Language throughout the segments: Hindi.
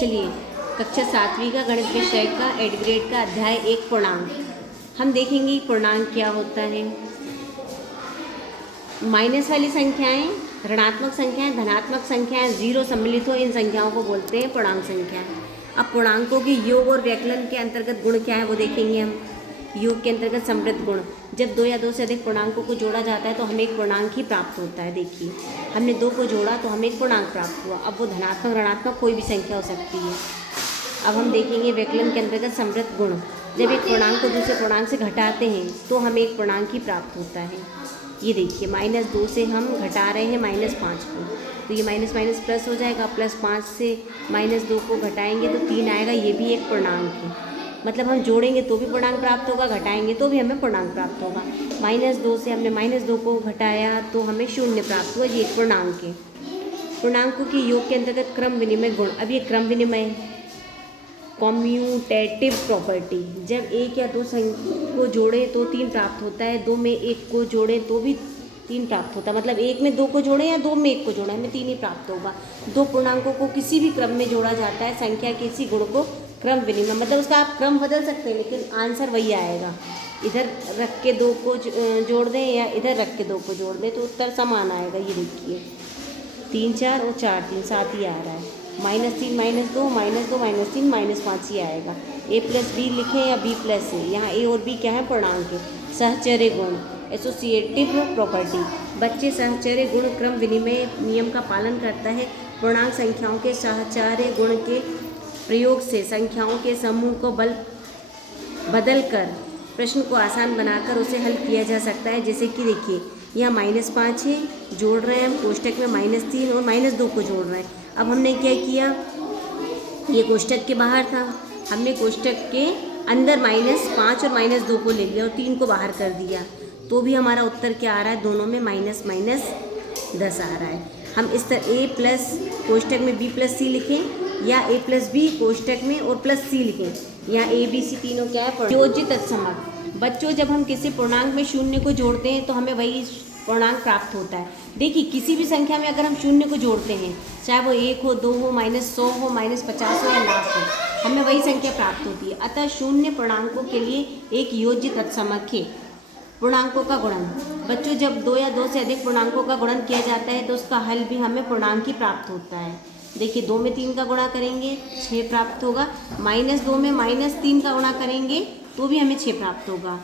चलिए, कक्षा 7वीं का गणित विषय का 8 ग्रेड का अध्याय 1 पूर्णांक। हम देखेंगे पूर्णांक क्या होता है। माइनस वाली संख्याएं, ऋणात्मक संख्याएं, धनात्मक संख्याएं, जीरो सम्मिलित हो, इन संख्याओं को बोलते हैं पूर्णांक संख्या। अब पूर्णांकों के योग और व्यकलन के अंतर्गत गुण क्या है वो देखेंगे हम। योग के अंतर्गत समृद्ध गुण, जब दो या दो से अधिक पूर्णांकों को जोड़ा जाता है तो हमें एक पूर्णांक ही प्राप्त होता है। देखिए, हमने दो को जोड़ा तो हमें एक पूर्णांक प्राप्त हुआ। अब वो धनात्मक ऋणात्मक कोई भी संख्या हो सकती है। अब हम देखेंगे व्यकलन के अंतर्गत समृद्ध गुण, जब एक पूर्णांक को दूसरे पूर्णांक से घटाते हैं तो हमें एक पूर्णांक ही प्राप्त होता है। ये देखिए, -2 से हम घटा रहे हैं -5 को, तो ये माइनस माइनस प्लस हो जाएगा। +5 से -2 को घटाएंगे तो 3 आएगा, ये भी एक पूर्णांक है। मतलब हम जोड़ेंगे तो भी पूर्णांक प्राप्त होगा, घटाएंगे तो भी हमें पूर्णांक प्राप्त होगा। -2 से हमने -2 को घटाया तो हमें 0 प्राप्त हुआ, ये एक पूर्णांक है। पूर्णांकों के योग के अंतर्गत क्रम विनिमय गुण, अब ये क्रम विनिमय कॉम्यूटेटिव प्रॉपर्टी, जब एक या दो को जोड़े तो 3 प्राप्त होता है, 2 में 1 को जोड़े तो भी 3 प्राप्त होता है। मतलब 1 में 2 को जोड़े या 2 में 1 को जोड़े, हमें 3 ही प्राप्त होगा। दो पूर्णांकों को किसी भी क्रम में जोड़ा जाता है, संख्या के इसी गुण को क्रम विनिमय, मतलब उसका आप क्रम बदल सकते हैं लेकिन आंसर वही आएगा। इधर रख के 2 को जोड़ दें या इधर रख के 2 को जोड़ दें तो उत्तर समान आएगा। ये देखिए, 3 4 और 4 3 7 ही आ रहा है। -3 -2 -2 -3 -5 ही आएगा। a+b लिखें या b+a, यहाँ a और b क्या है, पूर्णांक है। सहचर्य गुण, एसोसिएटिव प्रॉपर्टी, बच्चे सहचर्य गुण क्रम विनिमय नियम का पालन करता है। पूर्णांक संख्याओं के सहचर्य गुण के प्रयोग से संख्याओं के समूह को बदल कर प्रश्न को आसान बनाकर उसे हल किया जा सकता है। जैसे कि देखिए, यहाँ -5 है, जोड़ रहे हैं हम कोष्टक में -3 और -2 को जोड़ रहे हैं। अब हमने क्या किया, ये कोष्टक के बाहर था, हमने कोष्टक के अंदर -5 और -2 को ले लिया और 3 को बाहर कर दिया, तो भी हमारा उत्तर क्या आ रहा है, दोनों में -10 आ रहा है। हम इस तरह a प्लस कोष्टक में b+c लिखें या a+b कोष्टक में और +c लिखें। यहाँ a b c तीनों क्या है, योज्य तत्समक। बच्चों, जब हम किसी पूर्णांक में 0 को जोड़ते हैं तो हमें वही पूर्णांक प्राप्त होता है। देखिए, किसी भी संख्या में अगर हम 0 को जोड़ते हैं, चाहे वो 1 हो, 2 हो, -100 हो, -50 हो या लाख हो, हमें वही संख्या प्राप्त होती है। अतः 0 पूर्णांकों के लिए एक योज्य तत्समक है। पूर्णांकों का गुणन, बच्चों, जब 2 या 2 से अधिक पूर्णांकों का गुणन किया जाता है तो उसका हल भी हमें पूर्णांक ही प्राप्त होता है। देखिए, 2 में 3 का गुणा करेंगे 6 प्राप्त होगा, -2 में -3 का गुणा करेंगे तो भी हमें 6 प्राप्त होगा।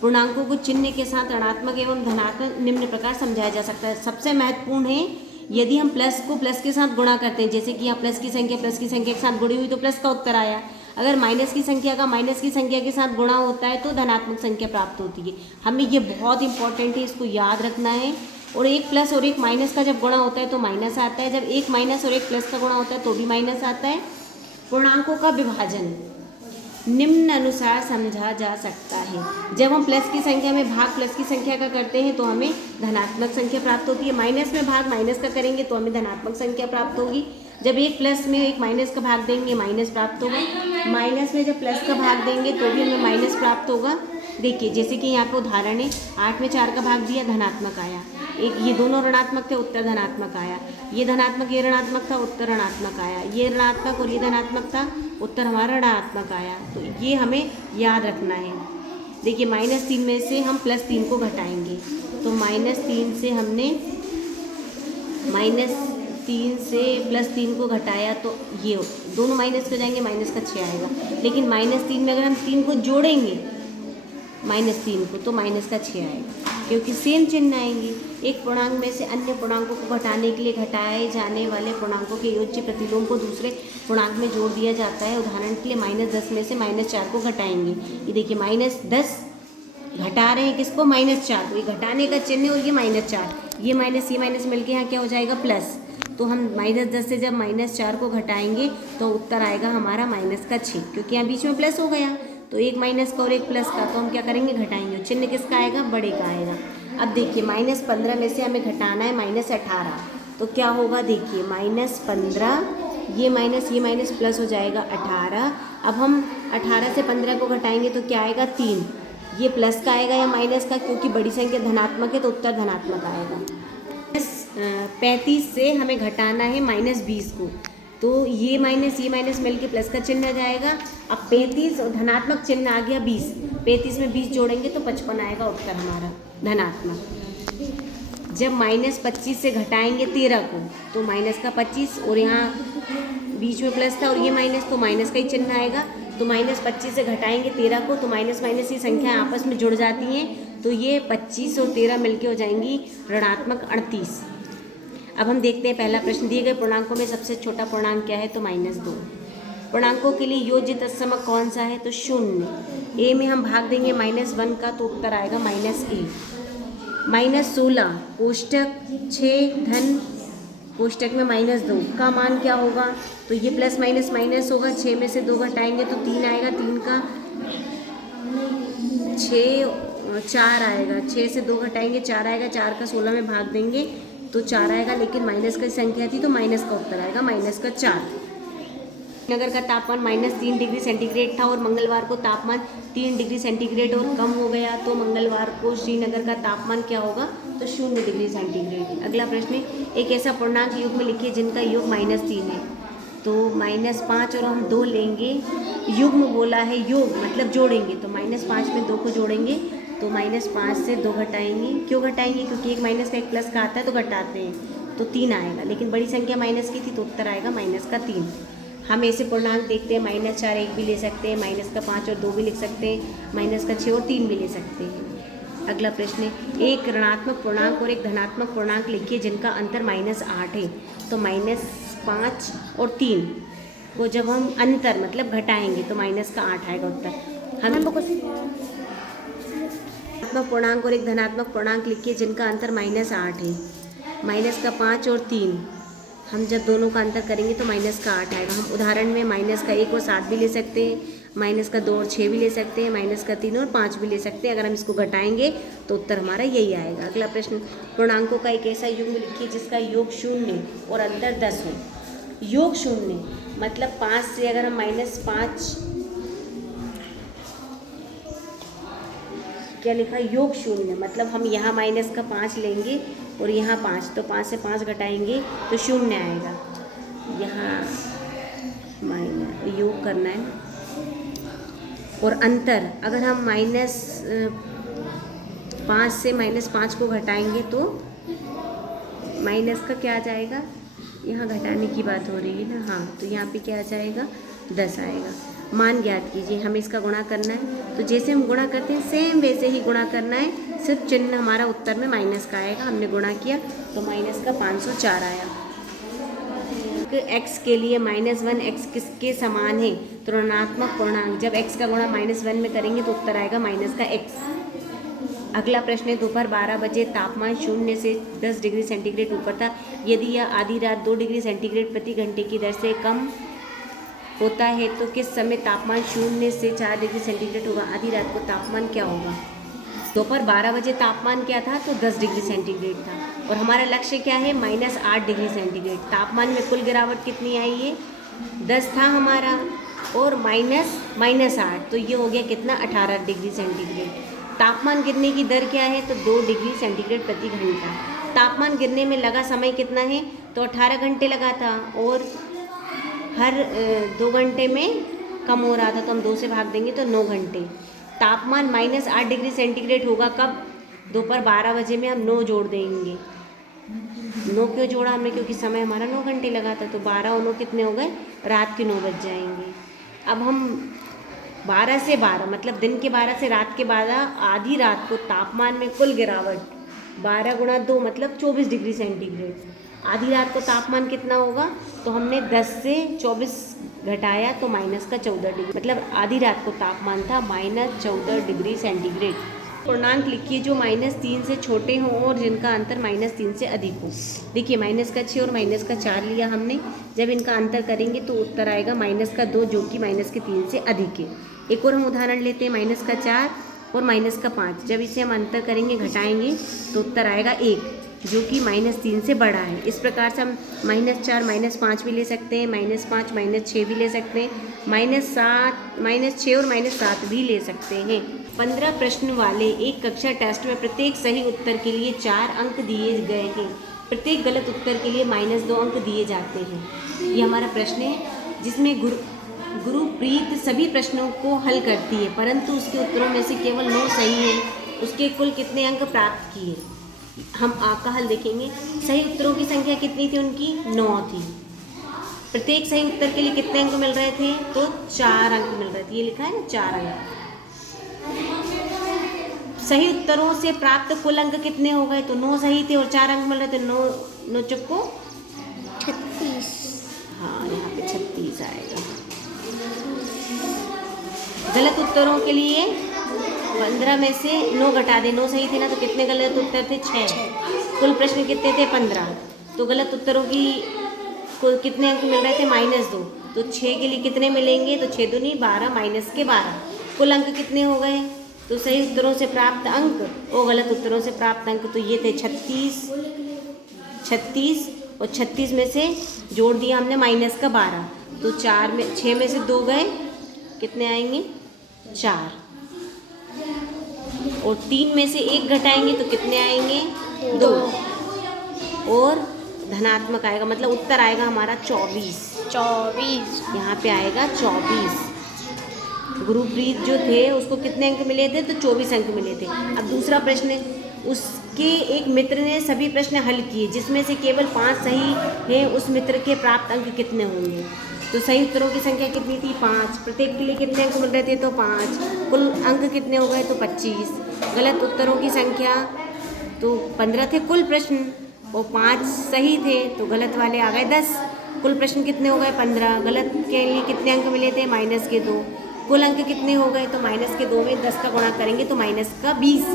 पूर्णांकों को चिन्ह के साथ ऋणात्मक एवं धनात्मक निम्न प्रकार समझाया जा सकता है। सबसे महत्वपूर्ण है, यदि हम प्लस को प्लस के साथ गुणा करते हैं, जैसे कि यहाँ प्लस की संख्या के साथ गुणी हुई तो प्लस का उत्तर आया। अगर माइनस की संख्या का माइनस की संख्या के साथ गुणा होता है तो धनात्मक संख्या प्राप्त होती है। हमें ये बहुत इंपॉर्टेंट है, इसको याद रखना है। और एक प्लस और एक माइनस का जब गुणा होता है तो माइनस आता है, जब एक माइनस और एक प्लस का गुणा होता है तो भी माइनस आता है। पूर्णांकों का विभाजन निम्न अनुसार समझा जा सकता है। जब हम प्लस की संख्या में भाग प्लस की संख्या का करते हैं तो हमें धनात्मक संख्या प्राप्त होती है। माइनस में भाग माइनस का करेंगे तो हमें धनात्मक संख्या प्राप्त होगी। जब एक प्लस में एक माइनस का भाग देंगे माइनस प्राप्त होगा। माइनस में जब प्लस का भाग देंगे तो भी हमें माइनस प्राप्त होगा। देखिए, जैसे कि यहाँ पे उदाहरण है, 8 में 4 का भाग दिया, धनात्मक आया। एक ये दोनों ऋणात्मक थे, उत्तर धनात्मक आया। ये धनात्मक ये ऋणात्मक था, उत्तर ऋणात्मक आया। ये ऋणात्मक और ये धनात्मक था, उत्तर हमारा ऋणात्मक आया। तो ये हमें याद रखना है। देखिए, -3 में से हम +3 को घटाएंगे तो -3 से हमने -3 से +3 को घटाया तो ये दोनों माइनस हो जाएंगे, माइनस का 6 आएगा। लेकिन -3 में अगर हम 3 को जोड़ेंगे -3 को तो माइनस का 6 आएगा, क्योंकि सेम चिन्ह आएंगे। एक पूर्णांक में से अन्य पूर्णांकों को घटाने के लिए घटाए जाने वाले पूर्णांकों के योज्य प्रतिलोम को दूसरे पूर्णांक में जोड़ दिया जाता है। उदाहरण के लिए -10 में से -4 को घटाएंगे। ये देखिए, -10 घटा रहे हैं किसको, -4, तो ये घटाने का चिन्ह और ये -4, ये माइनस मिलके यहाँ क्या हो जाएगा, प्लस। तो हम -10 से जब -4 को घटाएंगे तो उत्तर आएगा हमारा -6, क्योंकि यहाँ बीच में प्लस हो गया। तो एक माइनस का और एक प्लस का, तो हम क्या करेंगे, घटाएंगे। चिन्ह किसका आएगा, बड़े का आएगा। अब देखिए, -15 में से हमें घटाना है -18, तो क्या होगा, देखिए -15, ये माइनस प्लस हो जाएगा 18। अब हम 18 से 15 को घटाएंगे तो क्या आएगा, 3। ये प्लस का आएगा या माइनस का, क्योंकि बड़ी संख्या धनात्मक है तो उत्तर धनात्मक आएगा। 35 से हमें घटाना है -20 को। तो ये माइनस मिलके प्लस का चिन्ह आ जाएगा। अब 35 और धनात्मक चिन्ह आ गया 20, 35 में 20 जोड़ेंगे तो 55 आएगा उत्तर हमारा धनात्मक। जब -25 से घटाएंगे 13 को तो माइनस का 25, और यहाँ बीच में प्लस था और ये माइनस, तो माइनस का ही चिन्ह आएगा। तो -25 से घटाएंगे 13 को तो माइनस ही संख्या आपस में जुड़ जाती हैं, तो ये 25 और 13 मिलके हो जाएंगी ऋणात्मक 38। अब हम देखते हैं पहला प्रश्न। दिए गए पूर्णांकों में सबसे छोटा पूर्णांक क्या है, तो -2। पूर्णांकों के लिए योज्य तत्समक कौन सा है, तो 0। ए में हम भाग देंगे -1 का तो उत्तर आएगा -a। -16 कोष्टक 6 धन कोष्टक में -2 का मान क्या होगा, तो ये प्लस माइनस होगा। 6 में से 2 घटाएंगे तो 3 आएगा, 3 का 6 4 आएगा, 6 से 2 घटाएंगे 4 आएगा, 4 का 16 में भाग देंगे तो 4 आएगा, लेकिन माइनस की संख्या थी तो माइनस का उत्तर आएगा -4। श्रीनगर का तापमान -3 डिग्री सेंटीग्रेड था और मंगलवार को तापमान 3 डिग्री सेंटीग्रेड और कम हो गया, तो मंगलवार को श्रीनगर का तापमान क्या होगा, तो 0 डिग्री सेंटीग्रेड। अगला प्रश्न है, एक ऐसा पूर्णांक योग में लिखिए जिनका योग -3 है, तो -5 और हम 2 लेंगे। युग्म बोला है, योग मतलब जोड़ेंगे, तो -5 में 2 को जोड़ेंगे तो -5 से 2 घटाएंगे। क्यों घटाएंगे, क्योंकि एक माइनस का एक प्लस का आता है तो घटाते हैं, तो 3 आएगा, लेकिन बड़ी संख्या माइनस की थी तो उत्तर आएगा -3। हम ऐसे पूर्णांक देखते हैं, -4 1 भी ले सकते हैं, -5 और 2 भी लिख सकते हैं, -6 और 3 भी ले सकते हैं। अगला प्रश्न है, एक ऋणात्मक पूर्णांक और एक धनात्मक पूर्णांक लिखिए जिनका अंतर -8 है, तो -5 और 3 को जब हम अंतर मतलब घटाएंगे तो -8 आएगा उत्तर। हम ऋणात्मक पूर्णांक और एक धनात्मक पूर्णांक लिखिए जिनका अंतर -8 है, -5 और 3 हम जब दोनों का अंतर करेंगे तो -8 आएगा। हम उदाहरण में -1 और 7 भी ले सकते हैं, -2 और 6 भी ले सकते हैं, -3 और 5 भी ले सकते हैं। अगर हम इसको घटाएंगे तो उत्तर हमारा यही आएगा। अगला प्रश्न, पूर्णांकों का एक ऐसा युग्म लिखिए जिसका योग 0 और अंतर 10 हो। योग 0 मतलब 5 से अगर हम -5 क्या लिखा, योग 0 मतलब हम यहाँ माइनस का 5 लेंगे और यहाँ 5, तो 5 से 5 घटाएंगे तो 0 आएगा। यहाँ माइनस योग करना है। और अंतर अगर हम -5 से -5 को घटाएंगे तो माइनस का क्या आ जाएगा, यहाँ घटाने की बात हो रही है ना, हाँ, तो यहाँ पे क्या आ जाएगा, 10 आएगा। मान ज्ञात कीजिए, हमें इसका गुणा करना है, तो जैसे हम गुणा करते हैं सेम वैसे ही गुणा करना है, सिर्फ चिन्ह हमारा उत्तर में माइनस का आएगा। हमने गुणा किया तो माइनस का 504 आया। x के लिए -1 x किसके समान है, तो ऋणात्मक पूर्णांक जब x का गुणा -1 में करेंगे तो उत्तर आएगा -x। अगला प्रश्न है, दोपहर 12 बजे तापमान 0 से 10 डिग्री सेंटीग्रेड ऊपर था, यदि यह आधी रात 2 डिग्री सेंटीग्रेड प्रति घंटे की दर से कम होता है तो किस समय तापमान 0 से 4 डिग्री सेंटीग्रेड होगा। आधी रात को तापमान क्या होगा, दोपहर 12 बजे तापमान क्या था, तो 10 डिग्री सेंटीग्रेड था, और हमारा लक्ष्य क्या है, -8 डिग्री सेंटीग्रेड। तापमान में कुल गिरावट कितनी आई है, 10 था हमारा, और -8, तो ये हो गया कितना, 18 डिग्री सेंटीग्रेड। तापमान गिरने की दर क्या है, तो 2 डिग्री सेंटीग्रेड प्रति घंटा। तापमान गिरने में लगा समय कितना है, तो 18 घंटे लगा था, और हर 2 घंटे में कम हो रहा था, तो हम 2 से भाग देंगे तो 9 घंटे। तापमान -8 डिग्री सेंटीग्रेड होगा कब, दोपहर 12 बजे में हम 9 जोड़ देंगे। 9 क्यों जोड़ा हमने, क्योंकि समय हमारा 9 घंटे लगा था, तो 12 और 9 कितने हो गए, रात के 9 बज जाएंगे। अब हम 12 से 12 मतलब दिन के 12 से रात के 12, आधी रात को तापमान में कुल गिरावट 12 गुणा 2 मतलब 24 डिग्री सेंटीग्रेड। आधी रात को तापमान कितना होगा, तो हमने 10 से 24 घटाया तो -14 डिग्री, मतलब आधी रात को तापमान था -14 डिग्री सेंटीग्रेड। पूर्णांक लिखिए जो -3 से छोटे हों और जिनका अंतर -3 से अधिक हो। देखिए -6 और -4 लिया हमने, जब इनका अंतर करेंगे तो उत्तर आएगा -2 जो कि -3 से अधिक है। एक और हम उदाहरण लेते हैं, -4 और -5, जब इसे हम अंतर करेंगे घटाएंगे तो उत्तर आएगा 1 जो कि -3 से बड़ा है। इस प्रकार से हम -4 -5 भी ले सकते हैं, -5 -6 भी ले सकते हैं, -6 और -7 भी ले सकते हैं। 15 प्रश्न वाले एक कक्षा टेस्ट में प्रत्येक सही उत्तर के लिए 4 अंक दिए गए हैं। प्रत्येक गलत उत्तर के लिए -2 अंक दिए जाते हैं। ये हमारा प्रश्न है जिसमें गुरुप्रीत सभी प्रश्नों को हल करती है, परंतु उसके उत्तरों में से केवल 9 सही है। उसके कुल कितने अंक प्राप्त किए? हम आपका हल देखेंगे। सही उत्तरों की संख्या कितनी थी उनकी? 9 थी। प्रत्येक सही उत्तर के लिए कितने अंक मिल रहे थे? तो 4 अंक मिल रहे थे। ये लिखा है ना, 4 अंक। सही उत्तरों से प्राप्त कुल अंक कितने हो गए? तो 9 सही थे और 4 अंक मिल रहे थे। 9 चौको 36। हाँ, यहाँ पे 36 आएगा। गलत उत्तरों के लिए 15 में से 9 घटा दे। 9 सही थे ना, तो कितने गलत उत्तर थे? 6। कुल प्रश्न कितने थे? 15। तो गलत उत्तरों की कुल कितने अंक मिल रहे थे? -2। तो 6 के लिए कितने मिलेंगे? तो 6 दूनी 12 माइनस के 12। कुल अंक कितने हो गए? तो सही उत्तरों से प्राप्त अंक और गलत उत्तरों से प्राप्त अंक तो ये थे 36 और 36 में से जोड़ दिया हमने -12। तो 6 में से 2 गए, कितने आएंगे? 4। और 3 में से 1 घटाएंगे तो कितने आएंगे? 2। और धनात्मक आएगा, मतलब उत्तर आएगा हमारा 24। यहाँ पे आएगा 24। गुरुप्रीत जो थे उसको कितने अंक मिले थे? तो 24 अंक मिले थे। अब दूसरा प्रश्न है, उसके एक मित्र ने सभी प्रश्न हल किए जिसमें से केवल 5 सही हैं। उस मित्र के प्राप्त अंक कितने होंगे? तो सही उत्तरों की संख्या कितनी थी? 5। प्रत्येक के लिए कितने अंक मिल रहे थे? तो 5। कुल अंक कितने हो गए? तो 25। गलत उत्तरों की संख्या तो 15 थे कुल प्रश्न और 5 सही थे, तो गलत वाले आ गए 10। कुल प्रश्न कितने हो गए? 15। गलत के लिए कितने अंक मिले थे? -2। कुल अंक कितने हो गए? तो -2 में 10 का गुणा करेंगे तो -20।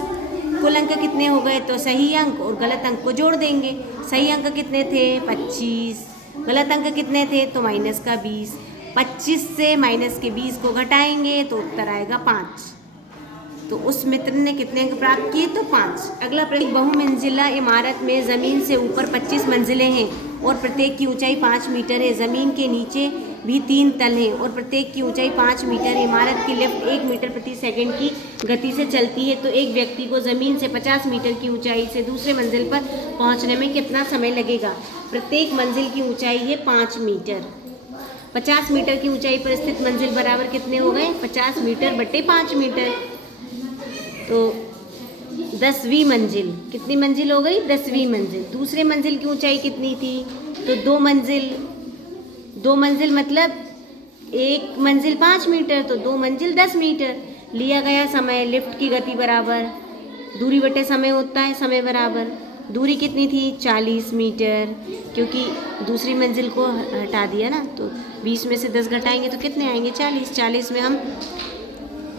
कुल अंक कितने हो गए? तो सही अंक और गलत अंक को जोड़ देंगे। सही अंक कितने थे? 25। गलत अंक कितने थे? तो -20। 25 से -20 को घटाएंगे तो उत्तर आएगा 5। तो उस मित्र ने कितने अंक प्राप्त किए? तो 5। अगला प्रश्न, बहुमंजिला इमारत में ज़मीन से ऊपर 25 मंजिलें हैं और प्रत्येक की ऊंचाई 5 मीटर है। ज़मीन के नीचे भी 3 तल हैं और प्रत्येक की ऊंचाई 5 मीटर है। इमारत की लिफ्ट 1 मीटर प्रति सेकंड की गति से चलती है, तो एक व्यक्ति को ज़मीन से 50 मीटर की ऊंचाई से दूसरे मंजिल पर पहुंचने में कितना समय लगेगा? प्रत्येक मंजिल की ऊंचाई है 5 मीटर। 50 मीटर की ऊंचाई पर स्थित मंजिल बराबर कितने हो गए? 50 मीटर बटे 5 मीटर। तो 10वीं मंजिल, कितनी मंजिल हो गई? 10वीं मंजिल। दूसरे मंजिल की ऊंचाई कितनी थी? तो 2 मंजिल मतलब एक मंजिल 5 मीटर, तो 2 मंजिल 10 मीटर। लिया गया समय, लिफ्ट की गति बराबर दूरी बटे समय होता है, समय बराबर दूरी कितनी थी? 40 मीटर, क्योंकि दूसरी मंजिल को हटा दिया ना, तो 20 में से 10 घटाएंगे तो कितने आएंगे? 40। 40 में हम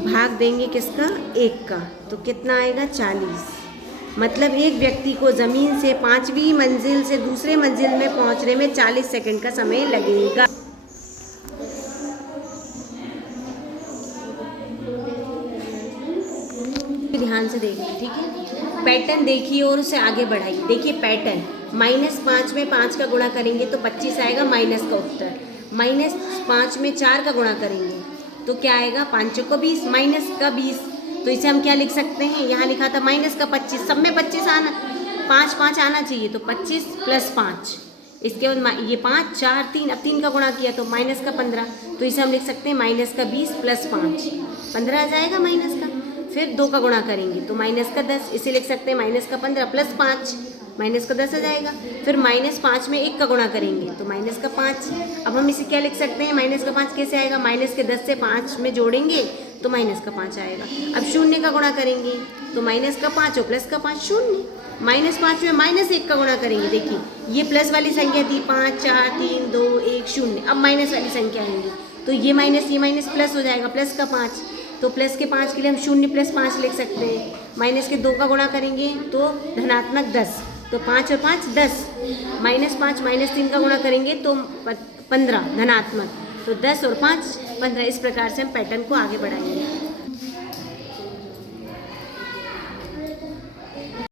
भाग देंगे किसका? 1 का, तो कितना आएगा? 40। मतलब एक व्यक्ति को ज़मीन से 5वीं मंजिल से दूसरे मंजिल में पहुंचने में 40 सेकंड का समय लगेगा। ध्यान से देखिए, ठीक है? पैटर्न देखिए और उसे आगे बढ़ाइए। देखिए पैटर्न, -5 में 5 का गुणा करेंगे तो 25 आएगा माइनस का उत्तर। -5 में 4 का गुणा करेंगे तो क्या आएगा? 5 को 20 माइनस का 20। तो इसे हम क्या लिख सकते हैं? यहाँ लिखा था माइनस का 25, सब में 25 आना, 5 आना चाहिए, तो 25 + 5। इसके बाद ये 5 4 3, अब 3 का गुणा किया तो -का 15, तो इसे हम लिख सकते हैं -20 + 5, 15 आ जाएगा माइनस का। फिर 2 का गुणा करेंगे तो -का 10, इसे लिख सकते हैं -का 15 + 5, -का 10 आ जाएगा। फिर -5 में 1 का गुणा करेंगे तो -का 5। अब हम इसे क्या लिख सकते हैं? -का 5 कैसे आएगा? -10 से 5 में जोड़ेंगे तो -का 5 आएगा। अब 0 का गुणा करेंगे तो -का 5 और +का 5 0। -5 में -1 का गुणा करेंगे, देखिए ये प्लस वाली संख्या थी 5 4 3 2 1 0, अब माइनस वाली संख्या आएंगी तो ये माइनस प्लस हो जाएगा, +का 5, तो +के 5 के लिए हम 0 + 5 लिख सकते हैं। -के 2 का गुणा करेंगे तो धनात्मक 10, तो 5 और 5 10, -5 -3 का गुणा करेंगे तो 15 धनात्मक, तो 10 और 5 15। इस प्रकार से हम पैटर्न को आगे बढ़ाएंगे।